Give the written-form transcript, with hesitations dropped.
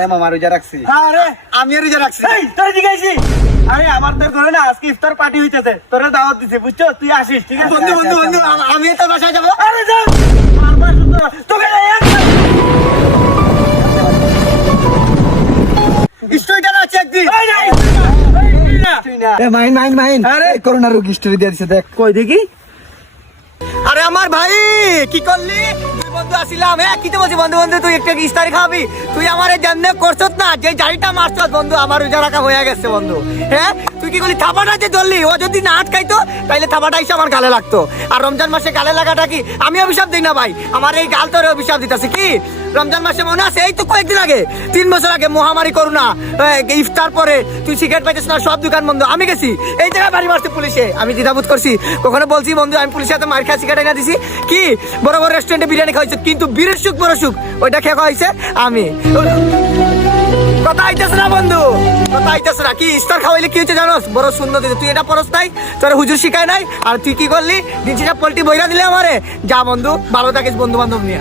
হ্যাঁ মামা রোজা রাখছি। আরে আমিও রোজা রাখছি। এই তুই জিজ্ঞাসি আরে আমার তোর ঘরে না আজকে ইফতার পার্টি হইতেছে, তোরে দাওয়াত দিছে বুঝছো, তুই আসিস ঠিক আছে? বন্ধু বন্ধু বন্ধু আমি তোর বাসায় যাবো। আরে যা বারবার শুনতে হবে। তোকে স্টোরিটা না চেক দি। Mine mine mine. আরে করোনা রোগ স্টোরি দিয়ে দিছে দেখ। কই দেখি। আরে আমার ভাই কি করলি? দুই বন্ধু আসিলাম। কি তো বলছি বন্ধু বন্ধু তুই একটু ইফতারি খাবি। তুই আমার যেমনে করছত না, যে জারিটা মারছত বন্ধু, আমার রোজা রাখা হয়ে গেছে বন্ধু। হ্যাঁ তুই কি করলি? থাপাটা যে ধরলি, ও যদি না আটকাইতো তাইলে থাপাটা এসে আমার গালে লাগতো। আর রমজান মাসে গালে লাগাটা কি আমি অভিশাপ দিই না ভাই, আমার এই গাল তোরে অভিশাপ দিতেছে। কি রমজান মাসে মনে আছে এই তো কয়েকদিন আগে 3 বছর আগে মহামারী করোনা, ইফতার পরে তুই সিগারেট পাইতিস না, সব দোকান বন্ধ। আমি গেছি এই জায়গায় বাড়ি মারছে পুলিশে, আমি দ্বিধাবোধ করছি। কখনো বলছি বন্ধু আমি পুলিশের হাতে মার খাওয়া সিগারেট এনে দিছি, কি বড় বড় রেস্টুরেন্টে বিরিয়ানি খাওয়াইছে, কিন্তু বীরের সুখ বড় সুখ ওইটা খেয়ে খাওয়াইছে আমি। কথা আইতেছে না বন্ধু, কথা আইতেছে না। কি ইফতার খাওয়াইলে কি হচ্ছে জানোস? বড় সুন্দর দিতে তুই এটা পরস নাই, তোর হুজুর শিখায় নাই। আর তুই কি করলি? দিন শেষে পোল্ট্রি বইরা দিলে আমারে। যা বন্ধু, ভালো থাকিস বন্ধু বান্ধব নিয়ে।